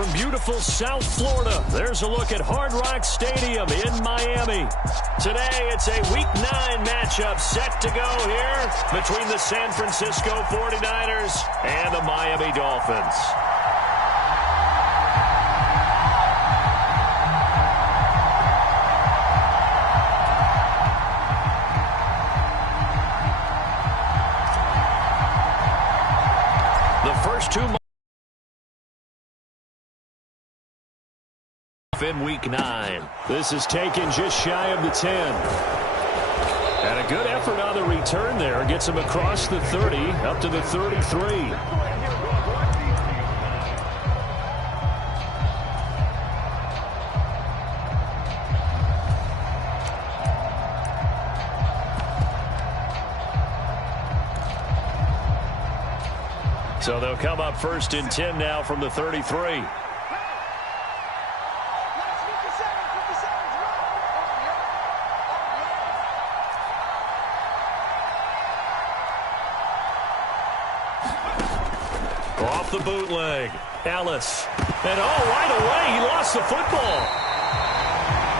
from beautiful South Florida. There's a look at Hard Rock Stadium in Miami. Today, it's a Week 9 matchup set to go here between the San Francisco 49ers and the Miami Dolphins. The first two in Week 9. This is taken just shy of the 10. And a good effort on the return there. Gets him across the 30, up to the 33. So they'll come up first and 10 now from the 33. Off the bootleg. Ellis. And right away, he lost the football.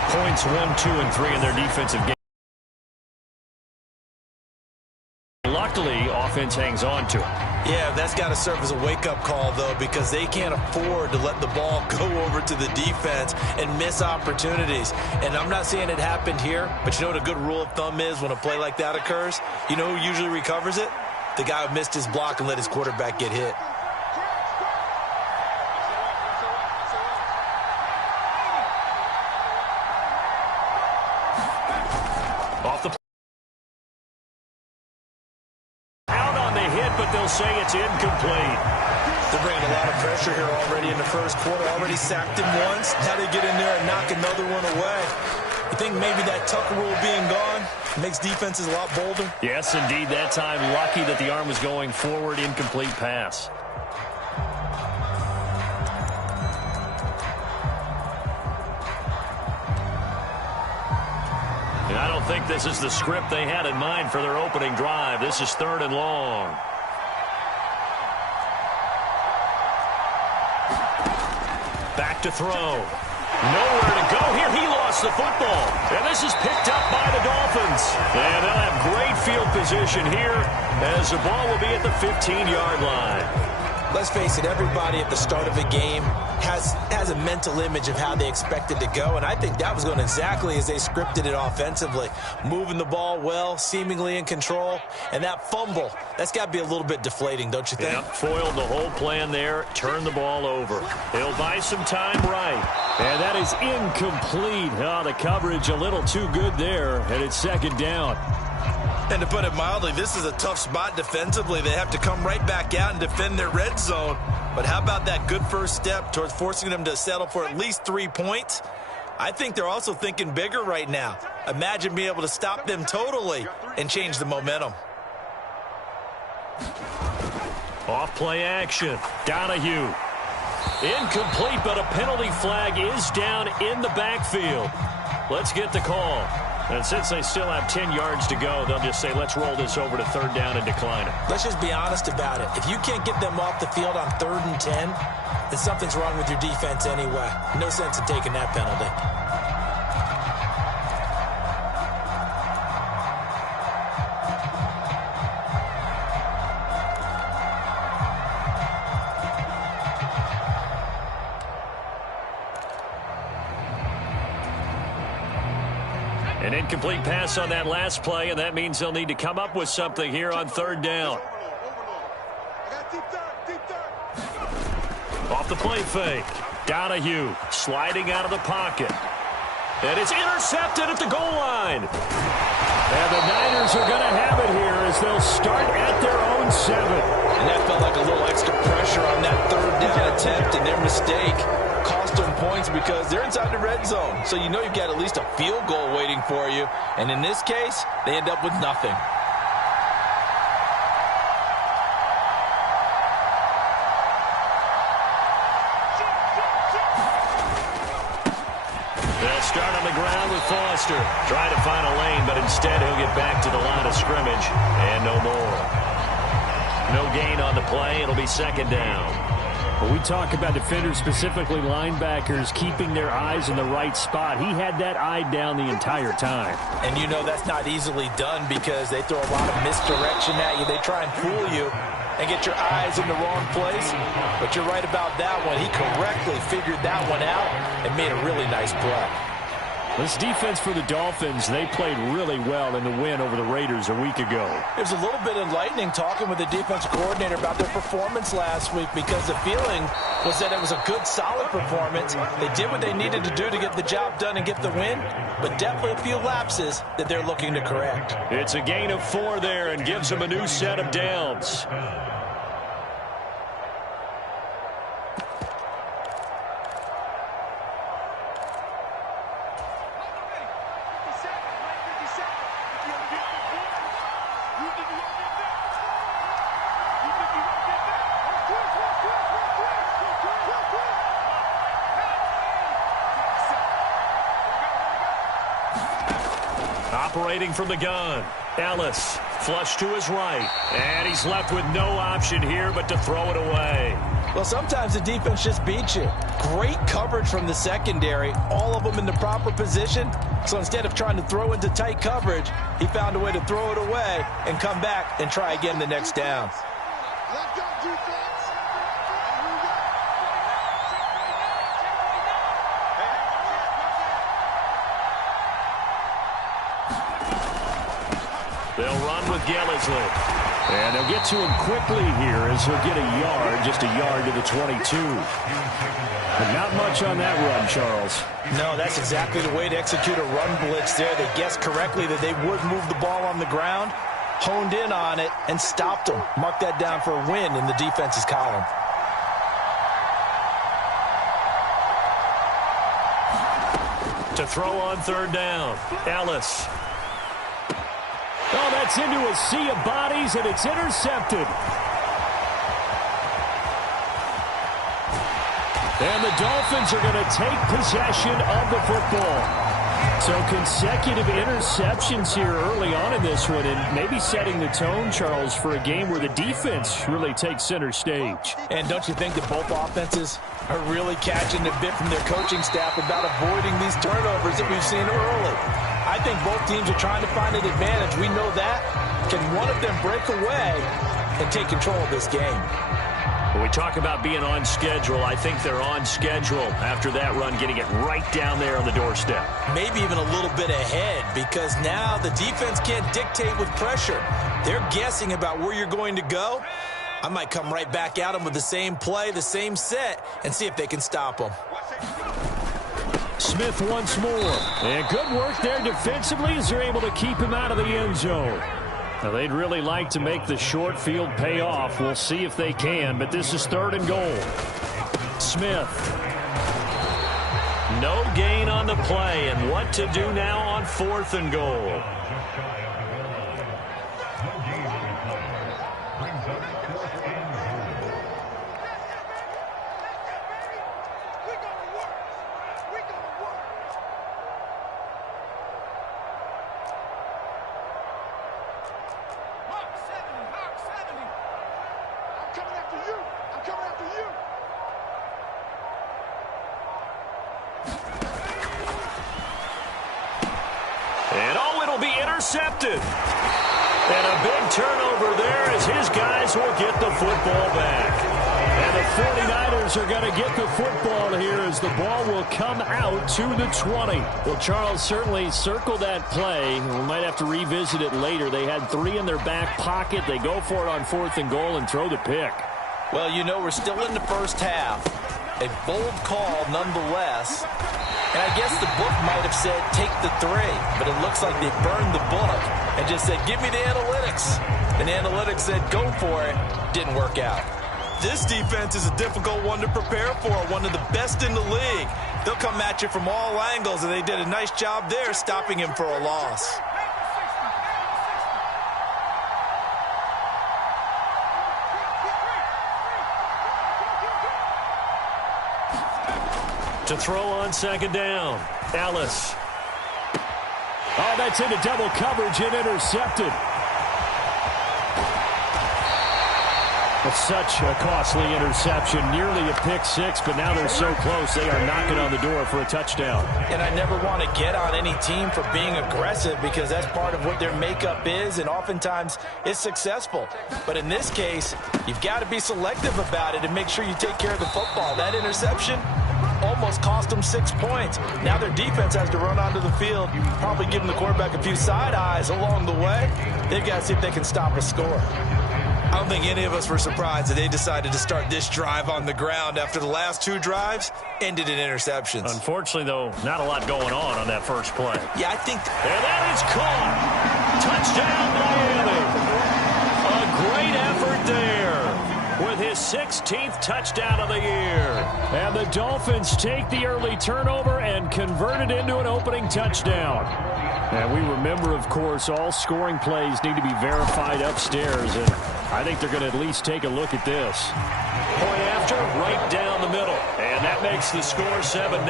Points 1, 2, and 3 in their defensive game. Luckily, offense hangs on to it. Yeah, that's got to serve as a wake-up call, though, because they can't afford to let the ball go over to the defense and miss opportunities. And I'm not saying it happened here, but you know what a good rule of thumb is when a play like that occurs? You know who usually recovers it? The guy who missed his block and let his quarterback get hit. Off the but they'll say it's incomplete. They're bringing a lot of pressure here already in the first quarter. Already sacked him once. Now they get in there and knock another one away. You think maybe that Tucker rule being gone makes defenses a lot bolder? Yes, indeed. That time, lucky that the arm was going forward. Incomplete pass. And I don't think this is the script they had in mind for their opening drive. This is 3rd and long. Back to throw. Nowhere to go here. He lost the football. And this is picked up by the Dolphins. And they'll have great field position here as the ball will be at the 15-yard line. Let's face it, everybody at the start of a game has a mental image of how they expect it to go, and I think that was going exactly as they scripted it offensively. Moving the ball well, seemingly in control, and that fumble, that's got to be a little bit deflating, don't you think? Yep, foiled the whole plan there, turned the ball over. He'll buy some time right, and that is incomplete. The coverage a little too good there, and it's 2nd down. And to put it mildly, this is a tough spot defensively. They have to come right back out and defend their red zone. But how about that good first step towards forcing them to settle for at least 3 points? I think they're also thinking bigger right now. Imagine being able to stop them totally and change the momentum. Off play action. Donahue. Incomplete, but a penalty flag is down in the backfield. Let's get the call. And since they still have 10 yards to go, they'll just say, let's roll this over to 3rd down and decline it. Let's just be honest about it. If you can't get them off the field on 3rd and 10, then something's wrong with your defense anyway. No sense in taking that penalty. An incomplete pass on that last play, and that means they'll need to come up with something here on 3rd down. Off the play fake. Donahue sliding out of the pocket. And it's intercepted at the goal line. And the Niners are going to have it here as they'll start at their own 7. And that felt like a little extra pressure on that 3rd down attempt, and their mistake cost them points because they're inside the red zone. So you know you've got at least a field goal waiting for you. And in this case, they end up with nothing. They'll start on the ground with Foster. Try to find a lane, but instead he'll get back to the line of scrimmage. And no more. No gain on the play. It'll be 2nd down. When we talk about defenders, specifically linebackers, keeping their eyes in the right spot, he had that eye down the entire time. And you know that's not easily done because they throw a lot of misdirection at you. They try and fool you and get your eyes in the wrong place. But you're right about that one. He correctly figured that one out and made a really nice play. This defense for the Dolphins, they played really well in the win over the Raiders a week ago. It was a little bit enlightening talking with the defense coordinator about their performance last week because the feeling was that it was a good, solid performance. They did what they needed to do to get the job done and get the win, but definitely a few lapses that they're looking to correct. It's a gain of 4 there and gives them a new set of downs. Operating from the gun, Ellis, flush to his right, and he's left with no option here but to throw it away. Well, sometimes the defense just beats you. Great coverage from the secondary, all of them in the proper position. So instead of trying to throw into tight coverage, he found a way to throw it away and come back and try again the next down. Let's go, defense. They'll run with Gillisley. And they'll get to him quickly here as he'll get a yard, just a yard to the 22. But not much on that run, Charles. No, that's exactly the way to execute a run blitz there. They guessed correctly that they would move the ball on the ground, honed in on it, and stopped them. Mark that down for a win in the defense's column. To throw on 3rd down, Ellis. Oh, that's into a sea of bodies, and it's intercepted. And the Dolphins are going to take possession of the football. So consecutive interceptions here early on in this one, and maybe setting the tone, Charles, for a game where the defense really takes center stage. And don't you think that both offenses are really catching the bit from their coaching staff about avoiding these turnovers that we've seen early? I think both teams are trying to find an advantage. We know that. Can one of them break away and take control of this game? When we talk about being on schedule, I think they're on schedule after that run, getting it right down there on the doorstep. Maybe even a little bit ahead because now the defense can't dictate with pressure. They're guessing about where you're going to go. I might come right back at them with the same play, the same set, and see if they can stop them. Smith once more. And good work there defensively as they're able to keep him out of the end zone. Now, they'd really like to make the short field pay off. We'll see if they can, but this is 3rd and goal. Smith. No gain on the play, and what to do now on 4th and goal. Intercepted. And a big turnover there as his guys will get the football back. And the 49ers are going to get the football here as the ball will come out to the 20. Well, Charles, certainly circle that play. We might have to revisit it later. They had 3 in their back pocket. They go for it on 4th and goal and throw the pick. Well, you know, we're still in the first half. A bold call nonetheless. And I guess the book might have said, take the 3. But it looks like they burned the book and just said, give me the analytics. And the analytics said, go for it. Didn't work out. This defense is a difficult one to prepare for, one of the best in the league. They'll come at you from all angles, and they did a nice job there stopping him for a loss. To throw on 2nd down, Ellis. Oh, that's into double coverage and intercepted. The Such a costly interception, nearly a pick six, but now they're so close they are knocking on the door for a touchdown. And I never want to get on any team for being aggressive because that's part of what their makeup is, and oftentimes it's successful. But in this case, you've got to be selective about it and make sure you take care of the football. That interception almost cost them 6 points. Now their defense has to run onto the field, probably giving the quarterback a few side eyes along the way. They've got to see if they can stop a score. I don't think any of us were surprised that they decided to start this drive on the ground after the last 2 drives ended in interceptions. Unfortunately, though, not a lot going on that first play. Yeah, I think... And that is caught. Touchdown, Miami. A great effort there with his 16th touchdown of the year. And the Dolphins take the early turnover and convert it into an opening touchdown. And we remember, of course, all scoring plays need to be verified upstairs, and I think they're going to at least take a look at this. Point after, right down the middle. And that makes the score 7-0.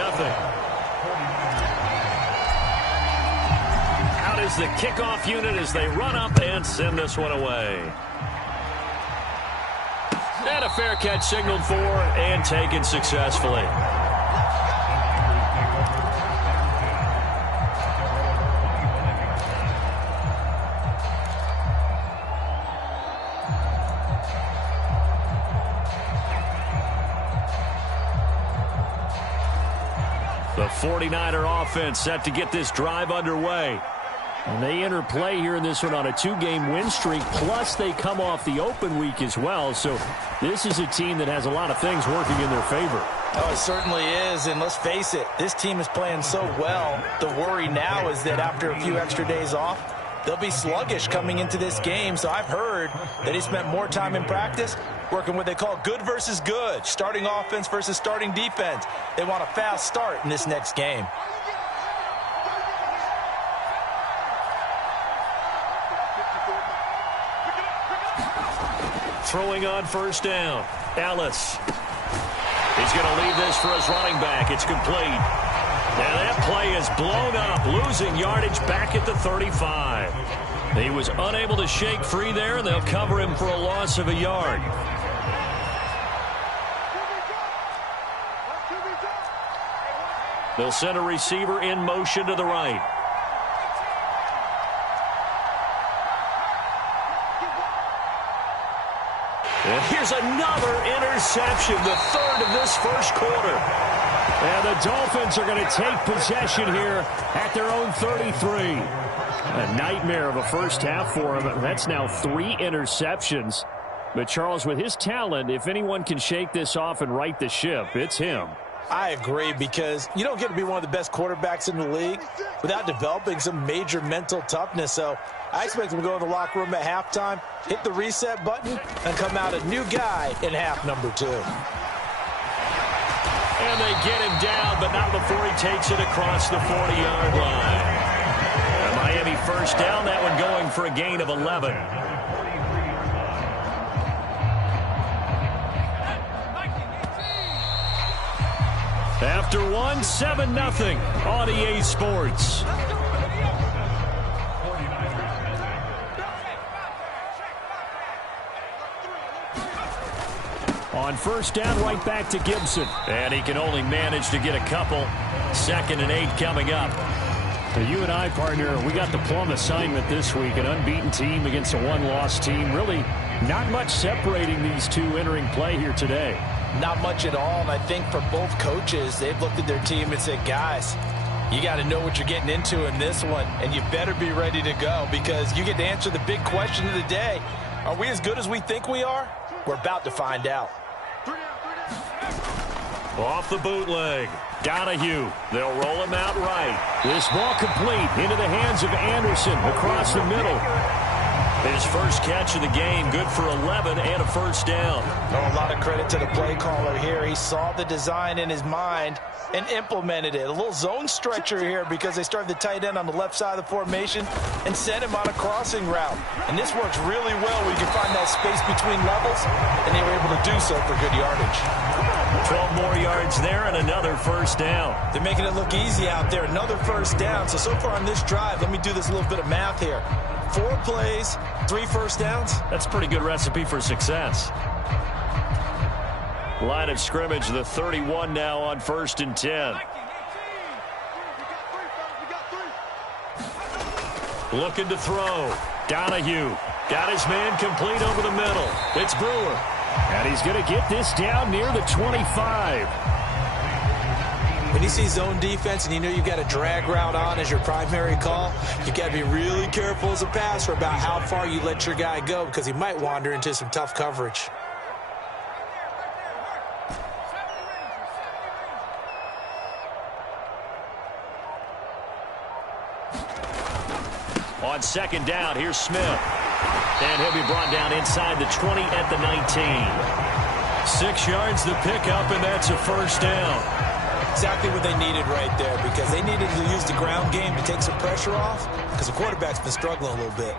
Out is the kickoff unit as they run up and send this one away. And a fair catch signaled for and taken successfully. The 49er offense set to get this drive underway. And they enter play here in this one on a 2-game win streak, plus they come off the open week as well. So this is a team that has a lot of things working in their favor. Oh, it certainly is, and let's face it, this team is playing so well. The worry now is that after a few extra days off, they'll be sluggish coming into this game. So I've heard that he spent more time in practice working what they call good versus good, starting offense versus starting defense. They want a fast start in this next game. Throwing on first down, Ellis. He's going to leave this for his running back. It's complete. And that play is blown up, losing yardage back at the 35. He was unable to shake free there, and they'll cover him for a loss of a yard. They'll send a receiver in motion to the right. And here's another interception, the third of this first quarter. And the Dolphins are going to take possession here at their own 33. A nightmare of a first half for him. That's now 3 interceptions. But Charles, with his talent, if anyone can shake this off and right the ship, it's him. I agree, because you don't get to be one of the best quarterbacks in the league without developing some major mental toughness. So I expect him to go in the locker room at halftime, hit the reset button, and come out a new guy in half number 2. And they get him down, but not before he takes it across the 40-yard line. A Miami first down, that one going for a gain of 11. After 7-0 on EA Sports. On first down, right back to Gibson. And he can only manage to get a couple. 2nd and 8 coming up. So you and I, partner, we got the plum assignment this week. An unbeaten team against a 1-loss team. Really not much separating these two entering play here today. Not much at all, and I think for both coaches, they've looked at their team and said, guys, you got to know what you're getting into in this one, and you better be ready to go, because you get to answer the big question of the day. Are we as good as we think we are? We're about to find out. Off the bootleg. Donahue. They'll roll him out right. This ball complete into the hands of Anderson across the middle. His first catch of the game, good for 11 and a first down. Oh, a lot of credit to the play caller here. He saw the design in his mind and implemented it. A little zone stretcher here because they started the tight end on the left side of the formation and sent him on a crossing route. And this works really well where you can find that space between levels, and they were able to do so for good yardage. 12 more yards there and another first down. They're making it look easy out there. Another first down. So far on this drive, let me do this little bit of math here. 4 plays, 3 first downs. That's a pretty good recipe for success. Line of scrimmage, the 31 now on 1st and 10. Looking to throw. Donahue got his man complete over the middle. It's Brewer. And he's going to get this down near the 25. When you see zone defense and you know you've got a drag route on as your primary call, you've got to be really careful as a passer about how far you let your guy go because he might wander into some tough coverage. On 2nd down, here's Smith. And he'll be brought down inside the 20 at the 19. 6 yards the pickup, and that's a 1st down. Exactly what they needed right there because they needed to use the ground game to take some pressure off because the quarterback's been struggling a little bit.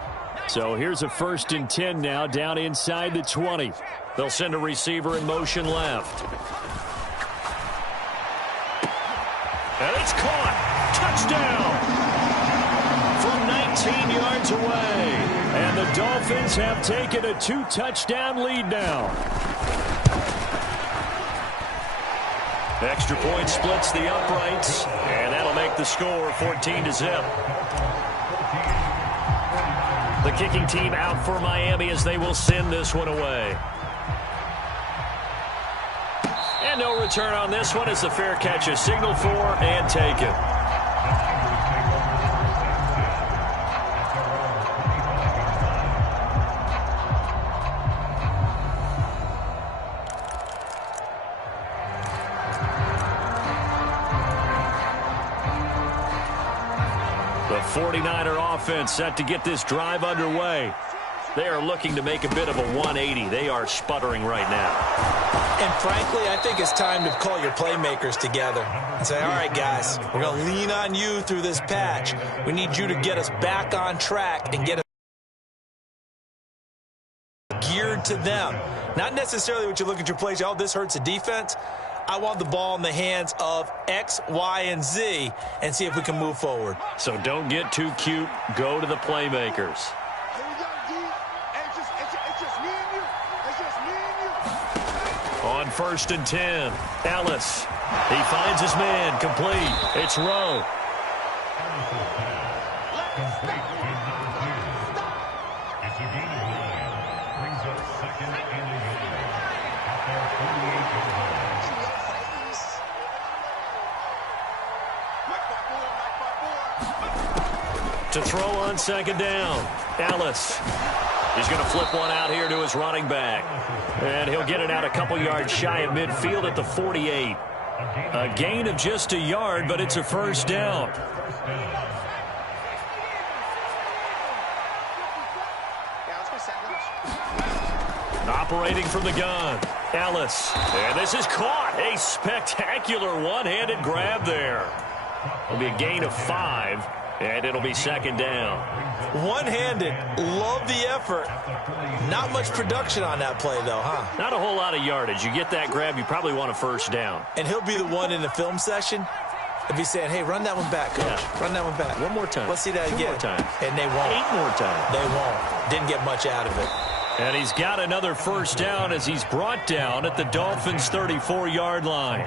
So here's a 1st and 10 now down inside the 20. They'll send a receiver in motion left. And it's caught. Touchdown. From 19 yards away. And the Dolphins have taken a 2-touchdown lead now. Extra point splits the uprights, and that'll make the score 14-0. The kicking team out for Miami as they will send this one away. And no return on this one as the fair catch is signaled for and taken. The 49er offense set to get this drive underway. They are looking to make a bit of a 180. They are sputtering right now. And frankly, I think it's time to call your playmakers together and say, all right, guys, we're going to lean on you through this patch. We need you to get us back on track and get us geared to them. Not necessarily what you look at your plays, oh, this hurts the defense. I want the ball in the hands of X, Y, and Z and see if we can move forward. So don't get too cute. Go to the playmakers. Here we go, D. It's just me and you. It's just me and you. On 1st and 10, Ellis. He finds his man complete. It's Rowe. To throw on 2nd down, Ellis. He's going to flip one out here to his running back. And he'll get it out a couple yards shy of midfield at the 48. A gain of just a yard, but it's a 1st down. Operating from the gun, Ellis. And this is caught. A spectacular one-handed grab there. It'll be a gain of 5. And it'll be 2nd down. One-handed. Love the effort. Not much production on that play, though, huh? Not a whole lot of yardage. You get that grab, you probably want a 1st down. And he'll be the one in the film session. If he's saying, hey, run that one back, coach. Yeah. Run that one back. One more time. Let's see that again. 2 more times. And they won't. 8 more times. They won't. Didn't get much out of it. And he's got another 1st down as he's brought down at the Dolphins' 34-yard line.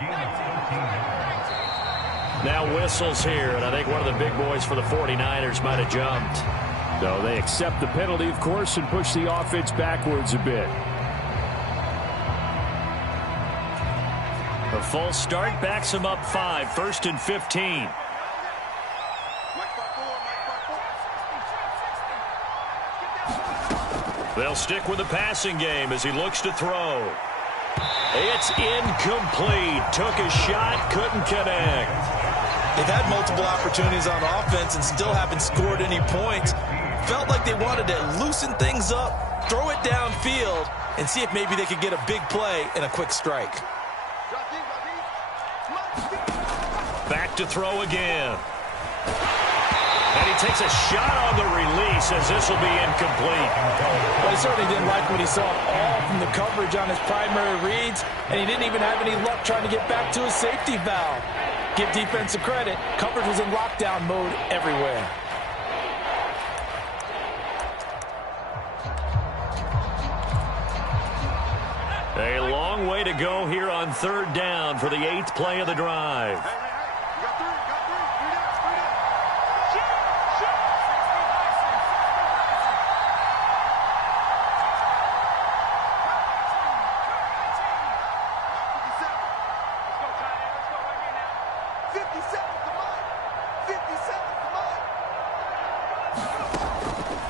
Now whistles here, and I think one of the big boys for the 49ers might have jumped. So they accept the penalty, of course, and push the offense backwards a bit. A false start backs him up 5, 1st and 15. They'll stick with the passing game as he looks to throw. It's incomplete. Took a shot, couldn't connect. They've had multiple opportunities on offense and still haven't scored any points. Felt like they wanted to loosen things up, throw it downfield, and see if maybe they could get a big play and a quick strike. Back to throw again. And he takes a shot on the release as this will be incomplete. Well, he certainly didn't like what he saw all from the coverage on his primary reads, and he didn't even have any luck trying to get back to his safety valve. Give defensive credit. Coverage was in lockdown mode everywhere. A long way to go here on third down for the 8th play of the drive. You got three. Three down. Shoot. 57. Come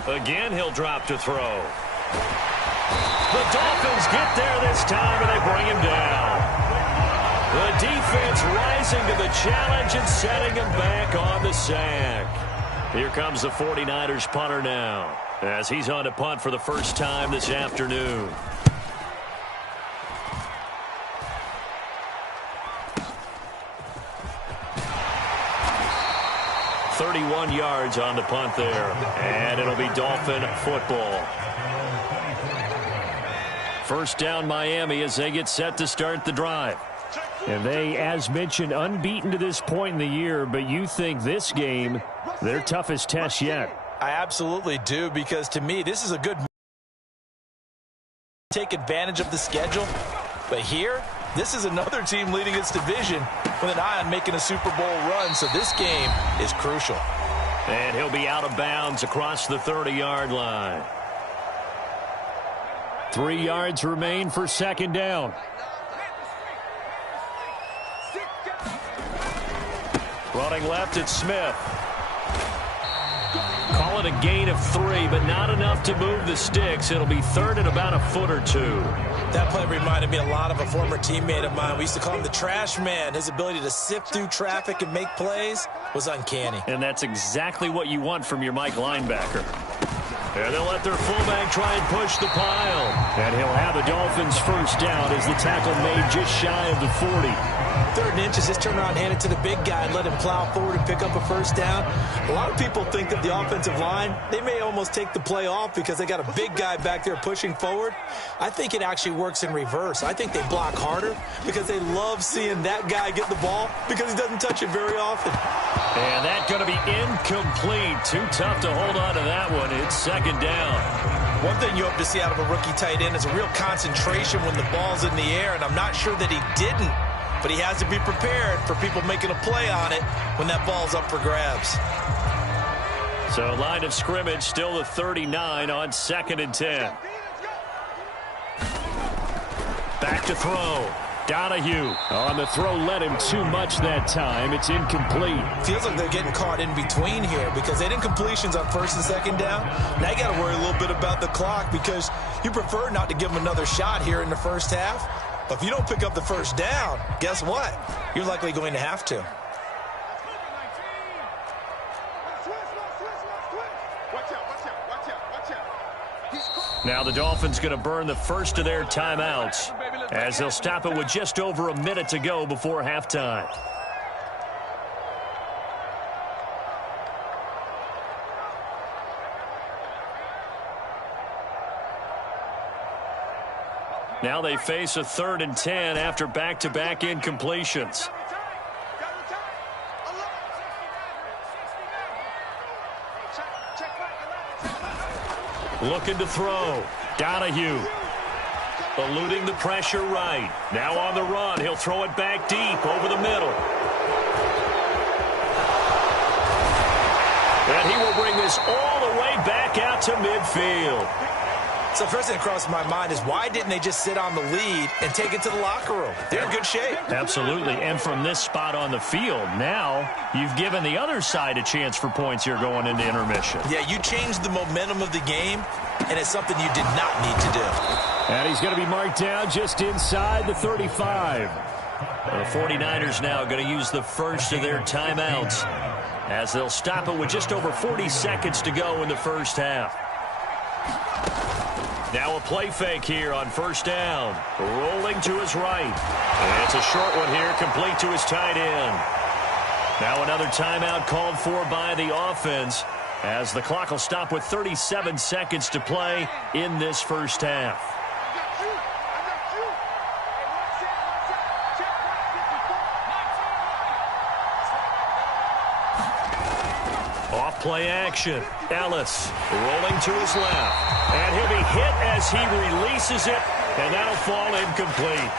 on. Again, he'll drop to throw. The Dolphins get there this time, and they bring him down. The defense rising to the challenge and setting him back on the sack. Here comes the 49ers punter now, as he's on to punt for the first time this afternoon. "31 yards on the punt there, and it'll be Dolphin football. First down Miami as they get set to start the drive. And they, as mentioned, unbeaten to this point in the year, but you think this game, their toughest test yet. I absolutely do, because to me, this is a good take advantage of the schedule. But here, this is another team leading its division with an eye on making a Super Bowl run, so this game is crucial. And he'll be out of bounds across the 30-yard line. 3 yards remain for second down. Running left, it's Smith. Call it a gain of 3, but not enough to move the sticks. It'll be third and about a foot or two. That play reminded me a lot of a former teammate of mine. We used to call him the trash man. His ability to sift through traffic and make plays was uncanny. And that's exactly what you want from your Mike linebacker. And they'll let their fullback try and push the pile. And he'll have the Dolphins first down as the tackle made just shy of the 40. 3rd and inches, just turn around, hand it to the big guy and let him plow forward and pick up a first down. A lot of people think that the offensive line, they may almost take the play off because they got a big guy back there pushing forward. I think it actually works in reverse. I think they block harder because they love seeing that guy get the ball because he doesn't touch it very often. And that's going to be incomplete. Too tough to hold on to that one. It's second down. One thing you hope to see out of a rookie tight end is a real concentration when the ball's in the air, and I'm not sure that he didn't. But he has to be prepared for people making a play on it when that ball's up for grabs. So line of scrimmage still the 39 on 2nd and 10. Back to throw. Donahue on the throw, led him too much that time. It's incomplete. Feels like they're getting caught in between here because they didn't completions on 1st and 2nd down. Now you got to worry a little bit about the clock because you prefer not to give them another shot here in the first half. But if you don't pick up the first down, guess what? You're likely going to have to. Now the Dolphins going to burn the first of their timeouts as they'll stop it with just over a minute to go before halftime. Now they face a 3rd and 10 after back-to-back incompletions. Looking to throw. Donahue. Eluding the pressure right. Now on the run. He'll throw it back deep over the middle. And he will bring this all the way back out to midfield. So first thing that crosses my mind is why didn't they just sit on the lead and take it to the locker room? They're in good shape. Absolutely. And from this spot on the field, now you've given the other side a chance for points here going into intermission. Yeah, you changed the momentum of the game, and it's something you did not need to do. And he's going to be marked down just inside the 35. The 49ers now going to use the first of their timeouts as they'll stop it with just over 40 seconds to go in the first half. Now a play fake here on first down. Rolling to his right. And it's a short one here, complete to his tight end. Now another timeout called for by the offense as the clock will stop with 37 seconds to play in this first half. Off-play action. Ellis rolling to his left. And he'll be hit as he releases it And that'll fall incomplete.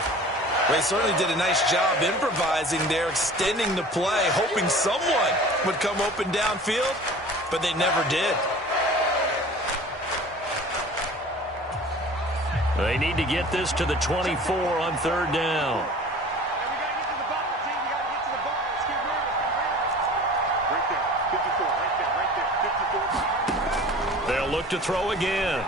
They certainly did a nice job improvising there, extending the play, hoping someone would come open downfield, but they never did. They need to get this to the 24 on 3rd down. They'll look to throw again.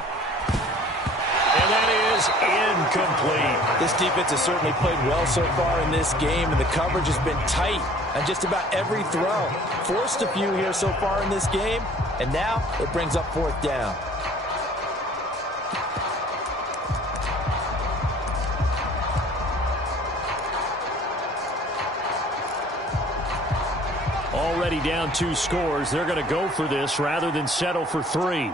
And that is incomplete. This defense has certainly played well so far in this game, and the coverage has been tight on just about every throw. Forced a few here so far in this game, and now it brings up 4th down. Already down 2 scores. They're going to go for this rather than settle for 3.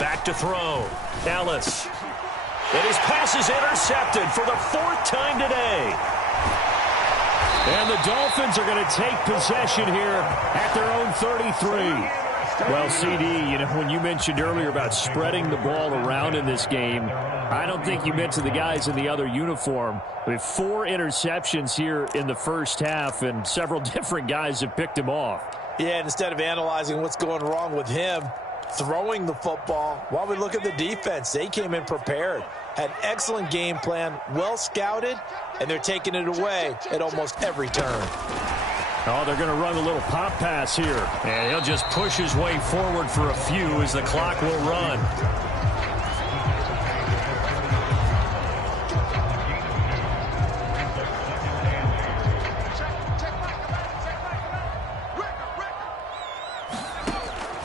Back to throw. Ellis. And his pass is intercepted for the 4th time today. And the Dolphins are going to take possession here at their own 33. Well, CD, you know, when you mentioned earlier about spreading the ball around in this game, I don't think you meant to the guys in the other uniform. We have 4 interceptions here in the first half, and several different guys have picked him off. Yeah, and instead of analyzing what's going wrong with him, throwing the football, while we look at the defense, they came in prepared, had an excellent game plan, well scouted, and they're taking it away at almost every turn. Oh, they're going to run a little pop pass here, and he'll just push his way forward for a few as the clock will run.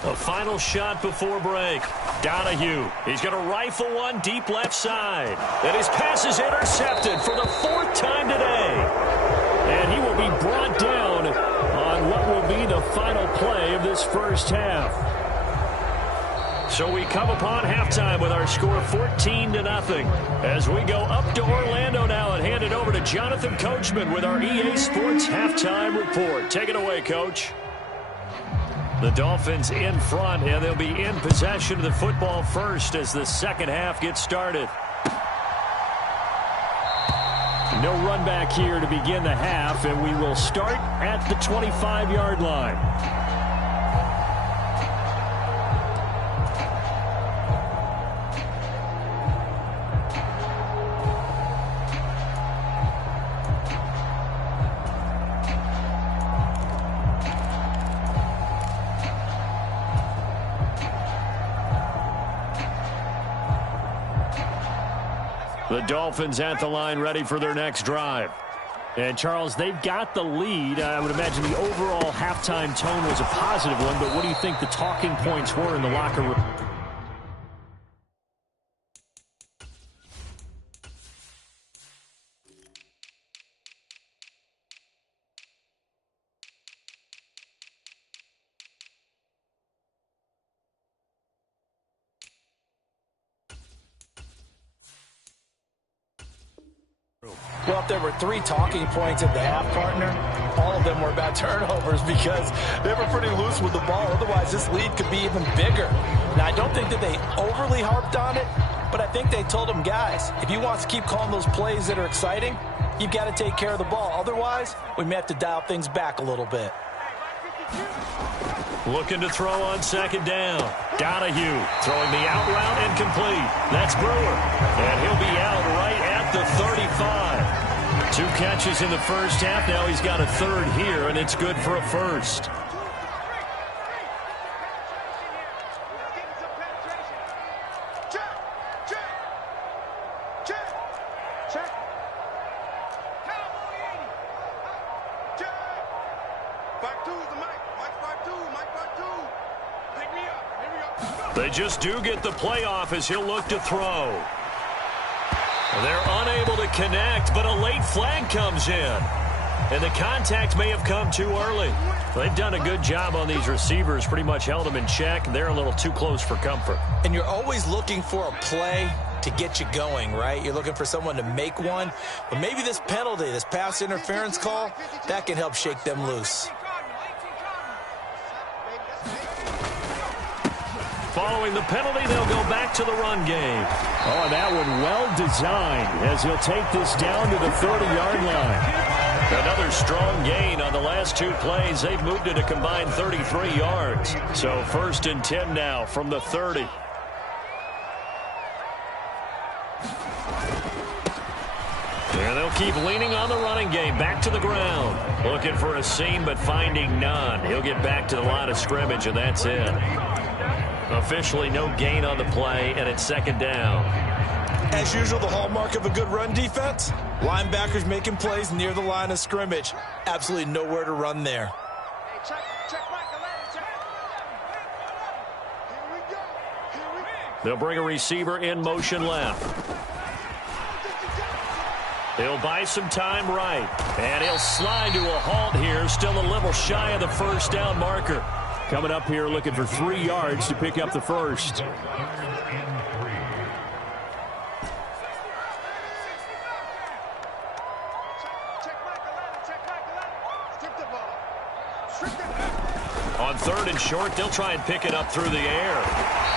A final shot before break. Donahue. He's going to rifle one deep left side. And his pass is intercepted for the 4th time today. And he will be brought down on what will be the final play of this first half. So we come upon halftime with our score 14-0 as we go up to Orlando now and hand it over to Jonathan Coachman with our EA Sports halftime report. Take it away, Coach. The Dolphins in front, and they'll be in possession of the football first as the second half gets started. No run back here to begin the half, and we will start at the 25-yard line. The Dolphins at the line ready for their next drive. And, Charles, they've got the lead. I would imagine the overall halftime tone was a positive one, but what do you think the talking points were in the locker room? Well, if there were 3 talking points at the half, partner, all of them were about turnovers because they were pretty loose with the ball. Otherwise, this lead could be even bigger. Now, I don't think that they overly harped on it, but I think they told them, guys, if you want to keep calling those plays that are exciting, you've got to take care of the ball. Otherwise, we may have to dial things back a little bit. Looking to throw on second down. Donahue throwing the out route incomplete. That's Brewer. And he'll be out right at the 35. 2 catches in the first half. Now he's got a 3rd here, and it's good for a first. They just do get the playoff as he'll look to throw. They're unable to connect, but a late flag comes in. And the contact may have come too early. They've done a good job on these receivers, pretty much held them in check. They're a little too close for comfort. And you're always looking for a play to get you going, right? You're looking for someone to make one. But maybe this penalty, this pass interference call, that can help shake them loose. Far Following the penalty, they'll go back to the run game. Oh, and that one well designed as he'll take this down to the 30-yard line. Another strong gain on the last two plays. They've moved it a combined 33 yards. So 1st and 10 now from the 30. And they'll keep leaning on the running game. Back to the ground. Looking for a seam, but finding none. He'll get back to the line of scrimmage, and that's it. Officially no gain on the play, and it's 2nd down. As usual, the hallmark of a good run defense, linebackers making plays near the line of scrimmage. Absolutely nowhere to run there. Hey, check Michael. Here we go. They'll bring a receiver in motion left. He'll buy some time right. And he'll slide to a halt here. Still a little shy of the 1st down marker. Coming up here looking for 3 yards to pick up the 1st. On 3rd and short, they'll try and pick it up through the air.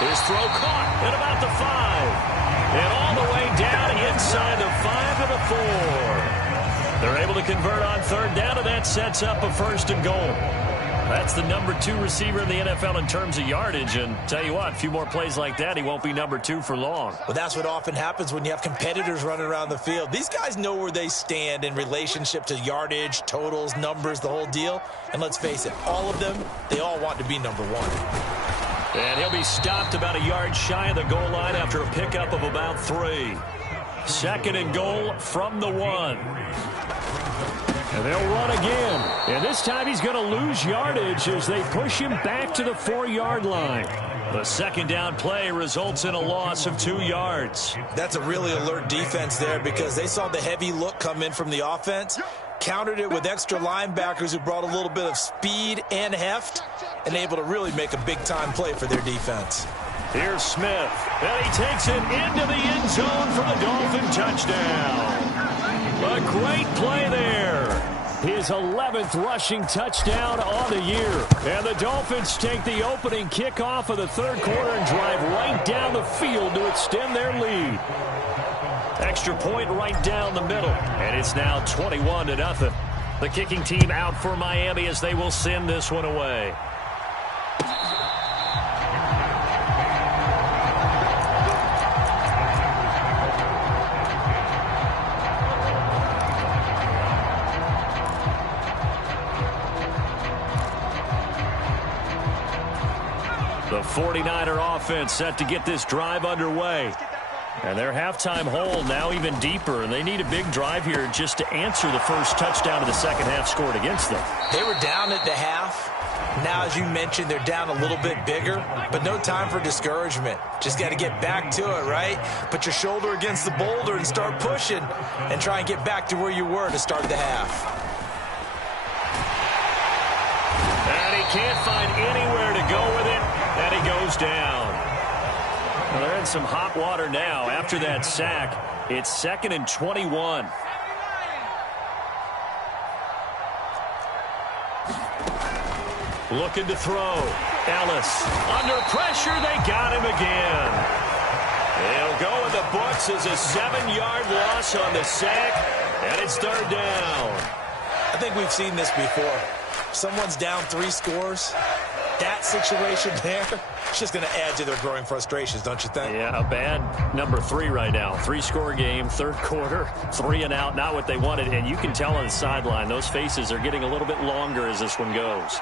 His throw caught at about the 5. And all the way down inside the 5 to the 4. They're able to convert on 3rd down, and that sets up a 1st and goal. That's the number 2 receiver in the NFL in terms of yardage. And tell you what, a few more plays like that, he won't be number 2 for long. Well, that's what often happens when you have competitors running around the field. These guys know where they stand in relationship to yardage, totals, numbers, the whole deal. And let's face it, all of them, they all want to be number 1. And he'll be stopped about a yard shy of the goal line after a pickup of about 3. 2nd and goal from the 1. And they'll run again. And this time he's going to lose yardage as they push him back to the 4-yard line. The 2nd down play results in a loss of 2 yards. That's a really alert defense there because they saw the heavy look come in from the offense, countered it with extra linebackers who brought a little bit of speed and heft, and able to really make a big-time play for their defense. Here's Smith, and he takes it into the end zone for the Dolphin touchdown. A great play there. His 11th rushing touchdown on the year. And the Dolphins take the opening kickoff of the 3rd quarter and drive right down the field to extend their lead. Extra point right down the middle. And it's now 21-0. The kicking team out for Miami as they will send this one away. The 49er offense set to get this drive underway. And their halftime hole now even deeper, and they need a big drive here just to answer the first touchdown of the 2nd half scored against them. They were down at the half. Now, as you mentioned, they're down a little bit bigger, but no time for discouragement. Just got to get back to it, right? Put your shoulder against the boulder and start pushing and try and get back to where you were to start the half. And he can't find anywhere to go with it. And he goes down. Well, they're in some hot water now after that sack. It's 2nd and 21. Looking to throw. Ellis under pressure. They got him again. He'll go in the books as a 7-yard loss on the sack. And it's 3rd down. I think we've seen this before. Someone's down 3 scores. That situation there, it's just going to add to their growing frustrations, don't you think? Yeah, a bad number 3 right now. 3-score game, 3rd quarter, 3 and out, not what they wanted. And you can tell on the sideline, those faces are getting a little bit longer as this one goes.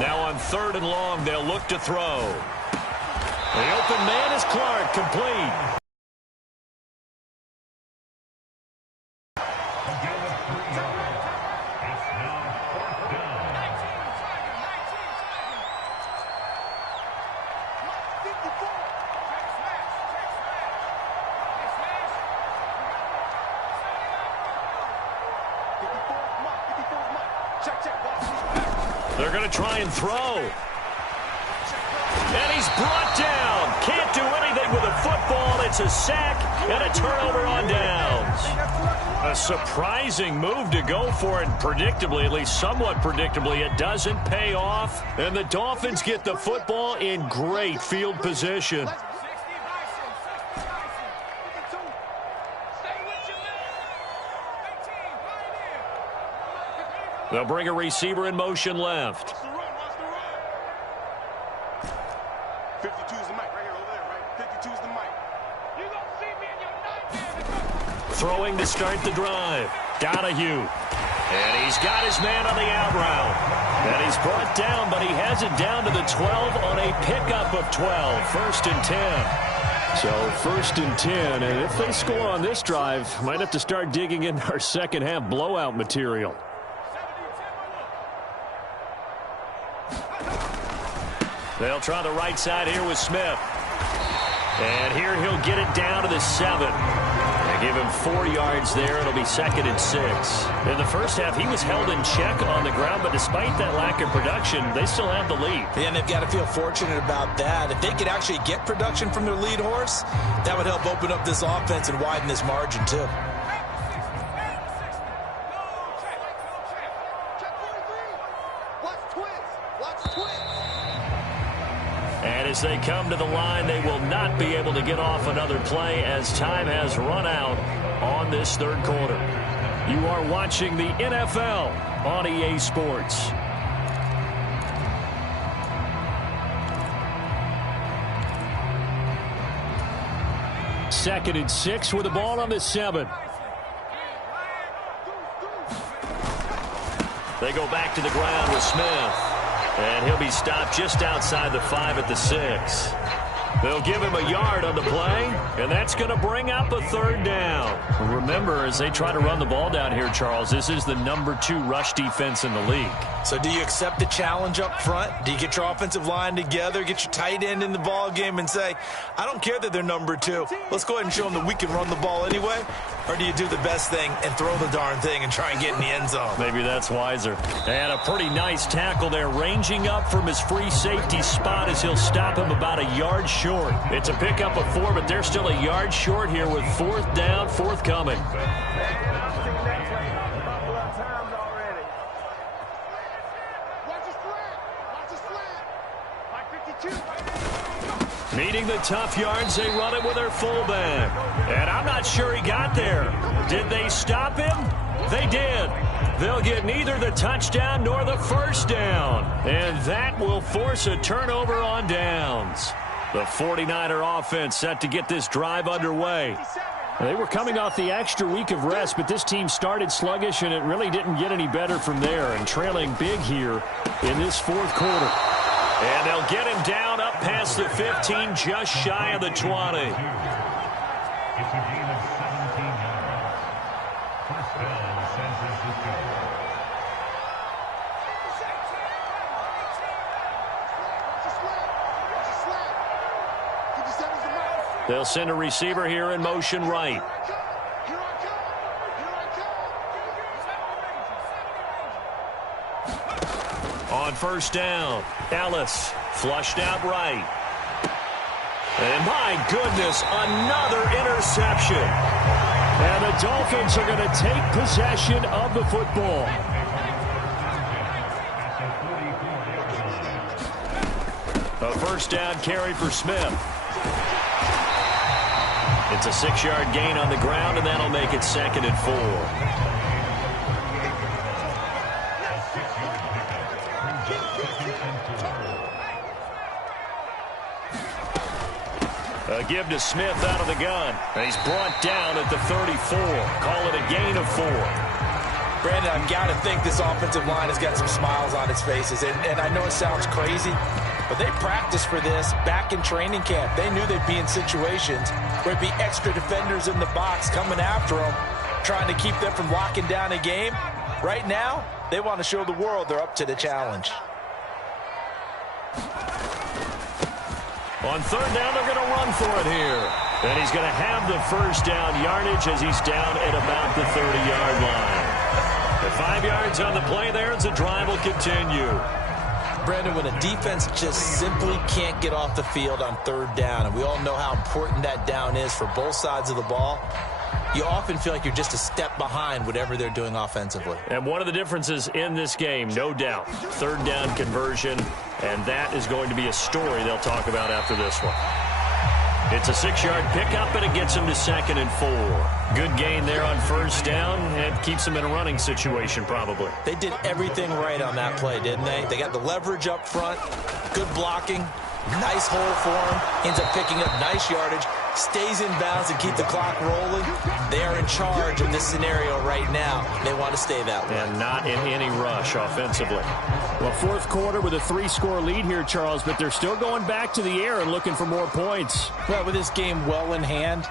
Now on 3rd and long, they'll look to throw. The open man is Clark, complete. They're going to try and throw. And he's brought down. Can't do anything running with a football. It's a sack and a turnover on downs. A surprising move to go for it. Predictably, at least somewhat predictably, it doesn't pay off. And the Dolphins get the football in great field position. They'll bring a receiver in motion left. 52's the mic right here over there, right? 52's the mic. You gonna see me in your nightmare. Throwing to start the drive. Donahue. And he's got his man on the out route. And he's brought down, but he has it down to the 12 on a pickup of 12. 1st and 10. So 1st and 10, and if they score on this drive, might have to start digging in our second half blowout material. They'll try the right side here with Smith. And here he'll get it down to the 7. They give him 4 yards there. It'll be 2nd and 6. In the first half, he was held in check on the ground, but despite that lack of production, they still have the lead. And they've got to feel fortunate about that. If they could actually get production from their lead horse, that would help open up this offense and widen this margin, too. And as they come to the line, they will not be able to get off another play as time has run out on this 3rd quarter. You are watching the NFL on EA Sports. Second and 6 with the ball on the 7. They go back to the ground with Smith. And he'll be stopped just outside the 5 at the 6. They'll give him a yard on the play, and that's going to bring up a 3rd down. Remember, as they try to run the ball down here, Charles, this is the number 2 rush defense in the league. So do you accept the challenge up front? Do you get your offensive line together, get your tight end in the ball game and say, I don't care that they're number 2. Let's go ahead and show them that we can run the ball anyway? Or do you do the best thing and throw the darn thing and try and get in the end zone? Maybe that's wiser. And a pretty nice tackle there, ranging up from his free safety spot as he'll stop him about a yard short. It's a pickup of 4, but they're still a yard short here with 4th down, forthcoming. Meeting the tough yards, they run it with their fullback. And I'm not sure he got there. Did they stop him? They did. They'll get neither the touchdown nor the 1st down. And that will force a turnover on downs. The 49er offense set to get this drive underway. They were coming off the extra week of rest, but this team started sluggish, and it really didn't get any better from there. And trailing big here in this 4th quarter. And they'll get him down up past the 15, just shy of the 20. They'll send a receiver here in motion right. On 1st down, Ellis flushed out right. And my goodness, another interception. And the Dolphins are going to take possession of the football. A 1st down carry for Smith. It's a 6-yard gain on the ground, and that'll make it 2nd and 4. A give to Smith out of the gun. And he's brought down at the 34. Call it a gain of 4. Brandon, I've got to think this offensive line has got some smiles on its faces. And I know it sounds crazy, but they practiced for this back in training camp. They knew they'd be in situations where it'd be extra defenders in the box coming after them, trying to keep them from locking down a game. Right now, they want to show the world they're up to the challenge. On 3rd down, they're going to run for it here. And he's going to have the 1st down yardage as he's down at about the 30-yard line. The 5 yards on the play there as the drive will continue. Brandon, when a defense just simply can't get off the field on third down, and we all know how important that down is for both sides of the ball, you often feel like you're just a step behind whatever they're doing offensively. And one of the differences in this game, no doubt, third down conversion, and that is going to be a story they'll talk about after this one. It's a 6-yard pickup, and it gets him to 2nd and 4. Good gain there on first down, and keeps him in a running situation probably. They did everything right on that play, didn't they? They got the leverage up front, good blocking, nice hole for him, ends up picking up nice yardage, stays in bounds and keep the clock rolling. They are in charge of this scenario right now. They want to stay that way. And not in any rush offensively. Well, fourth quarter with a 3-score lead here, Charles, but they're still going back to the air and looking for more points. Well, with this game well in hand,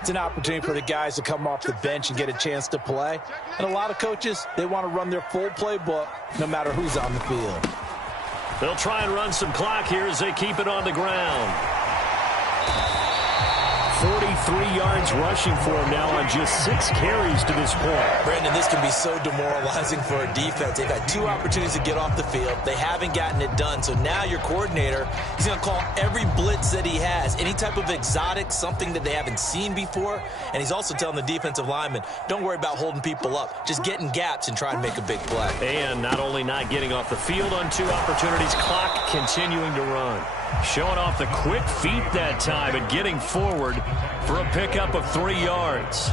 it's an opportunity for the guys to come off the bench and get a chance to play. And a lot of coaches, they want to run their full playbook no matter who's on the field. They'll try and run some clock here as they keep it on the ground. 43 yards rushing for him now on just 6 carries to this point. Brandon, this can be so demoralizing for a defense. They've had 2 opportunities to get off the field. They haven't gotten it done. So now your coordinator, he's going to call every blitz that he has, any type of exotic, something that they haven't seen before. And he's also telling the defensive linemen, don't worry about holding people up. Just get in gaps and try and make a big play. And not only not getting off the field on 2 opportunities, clock continuing to run. Showing off the quick feet that time and getting forward for a pickup of 3 yards.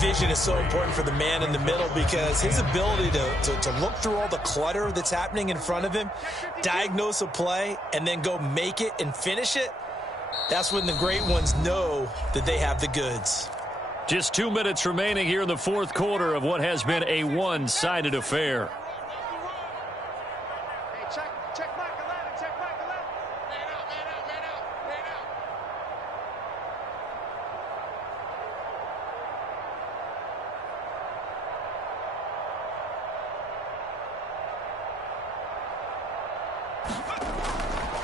Vision is so important for the man in the middle because his ability to look through all the clutter that's happening in front of him, diagnose a play, and then go make it and finish it, that's when the great ones know that they have the goods. Just 2 minutes remaining here in the fourth quarter of what has been a one-sided affair.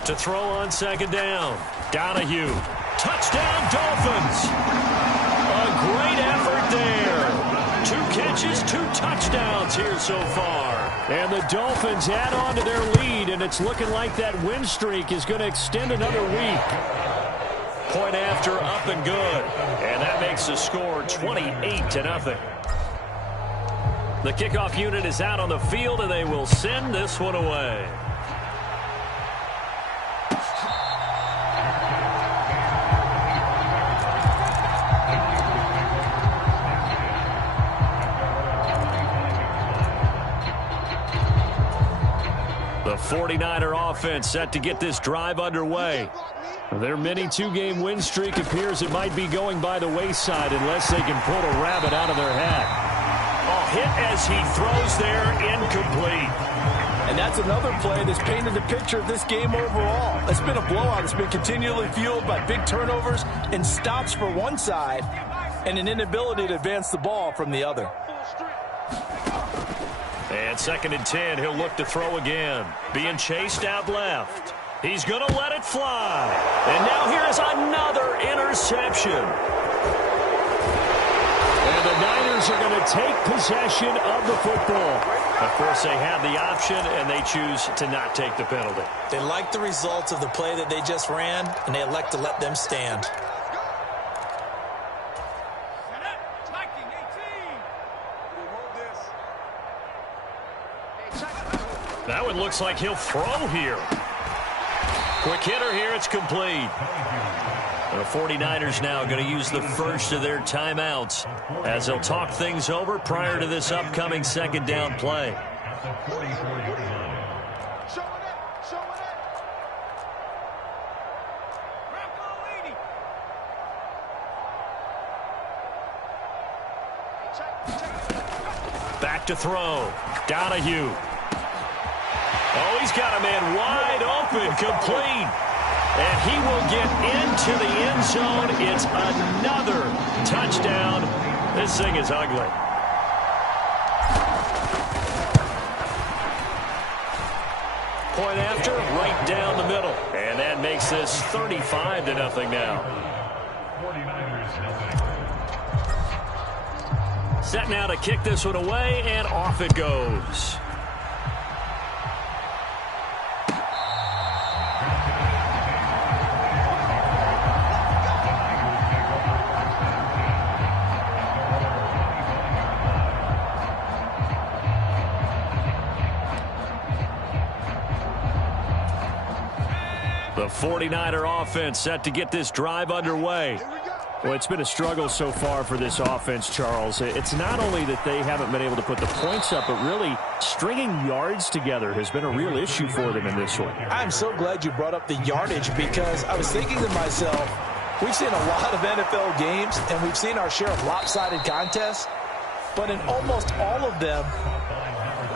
To throw on second down. Donahue. Touchdown, Dolphins. A great effort there. 2 catches, 2 touchdowns here so far. And the Dolphins add on to their lead, and it's looking like that win streak is going to extend another week. Point after, up and good. And that makes the score 28-0. The kickoff unit is out on the field, and they will send this one away. The 49er offense set to get this drive underway. Their mini 2-game win streak appears it might be going by the wayside unless they can pull a rabbit out of their hat. A hit as he throws there, incomplete. And that's another play that's painted the picture of this game overall. It's been a blowout. It's been continually fueled by big turnovers and stops for one side and an inability to advance the ball from the other. And 2nd and 10, he'll look to throw again. Being chased out left. He's going to let it fly. And now here is another interception. And the Niners are going to take possession of the football. Of course, they have the option, and they choose to not take the penalty. They like the results of the play that they just ran, and they elect to let them stand. That one looks like he'll throw here. Quick hitter here, it's complete. The 49ers now going to use the first of their timeouts as they'll talk things over prior to this upcoming second down play. Back to throw. Donahue. Oh, he's got a man wide open, complete. And he will get into the end zone. It's another touchdown. This thing is ugly. Point after, right down the middle. And that makes this 35-0 now. Set now to kick this one away, and off it goes. The 49er offense set to get this drive underway. Well, it's been a struggle so far for this offense, Charles. It's not only that they haven't been able to put the points up, but really stringing yards together has been a real issue for them in this one. I'm so glad you brought up the yardage because I was thinking to myself, we've seen a lot of NFL games and we've seen our share of lopsided contests, but in almost all of them,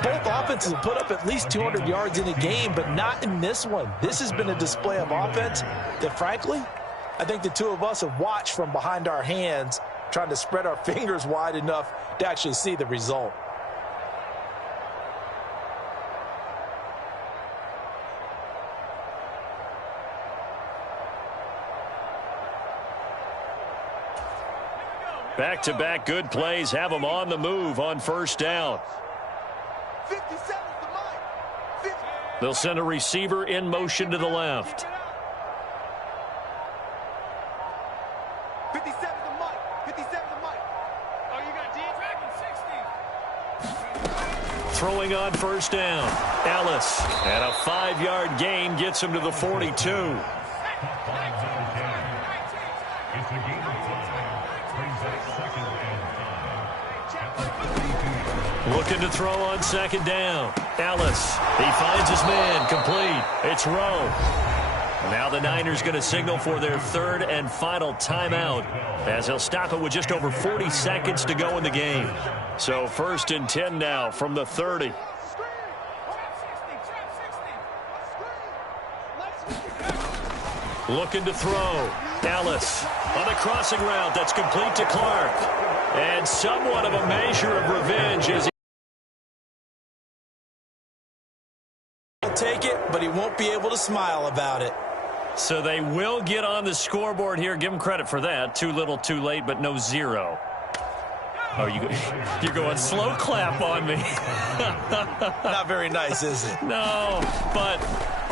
both offenses have put up at least 200 yards in a game, but not in this one. This has been a display of offense that, frankly, I think the two of us have watched from behind our hands, trying to spread our fingers wide enough to actually see the result. Back-to-back good plays have them on the move on first down. 57's the mic. 50. They'll send a receiver in motion to the left. 57's the mic. 57's the mic. Oh, you got D tracking 60. Throwing on first down. Ellis. And a 5-yard gain gets him to the 42. Looking to throw on second down. Ellis. He finds his man. Complete. It's Rowe. Now the Niners going to signal for their third and final timeout as he'll stop it with just over 40 seconds to go in the game. So 1st and 10 now from the 30. Looking to throw. Ellis on the crossing route. That's complete to Clark. And somewhat of a measure of revenge as he He'll take it, but he won't be able to smile about it. So they will get on the scoreboard here. Give them credit for that. Too little, too late, but no 0. Oh, you're going slow clap on me. Not very nice, is it? No, but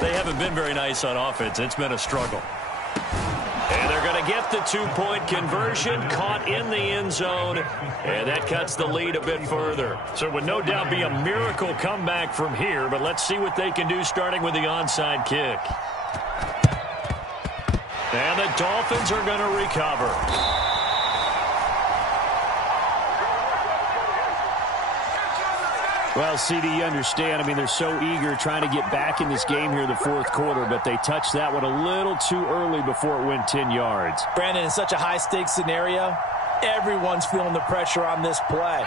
they haven't been very nice on offense. It's been a struggle. And they're going to get the 2-point conversion, caught in the end zone, and that cuts the lead a bit further. So it would no doubt be a miracle comeback from here, but let's see what they can do starting with the onside kick. And the Dolphins are going to recover. Well, CD, you understand. I mean, they're so eager trying to get back in this game here in the fourth quarter, but they touched that one a little too early before it went 10 yards. Brandon, in such a high-stakes scenario, everyone's feeling the pressure on this play.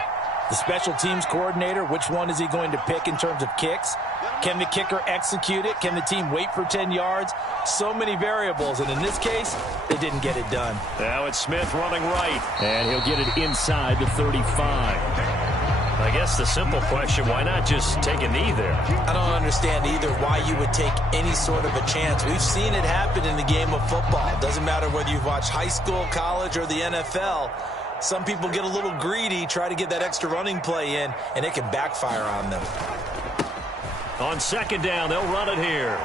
The special teams coordinator, which one is he going to pick in terms of kicks? Can the kicker execute it? Can the team wait for 10 yards? So many variables, and in this case, they didn't get it done. Now it's Smith running right. And he'll get it inside the 35. I guess the simple question, why not just take a knee there? I don't understand either why you would take any sort of a chance. We've seen it happen in the game of football. It doesn't matter whether you've watched high school, college, or the NFL. Some people get a little greedy, try to get that extra running play in, and it can backfire on them. On second down, they'll run it here.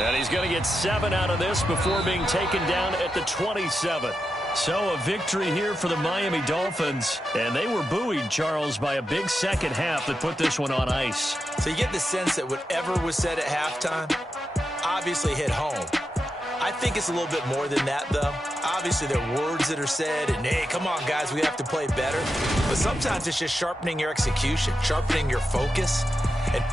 And he's going to get 7 out of this before being taken down at the 27. So a victory here for the Miami Dolphins. And they were buoyed, Charles, by a big second half that put this one on ice. So you get the sense that whatever was said at halftime obviously hit home. I think it's a little bit more than that, though. Obviously, there are words that are said, and, hey, come on, guys, we have to play better. But sometimes it's just sharpening your execution, sharpening your focus. And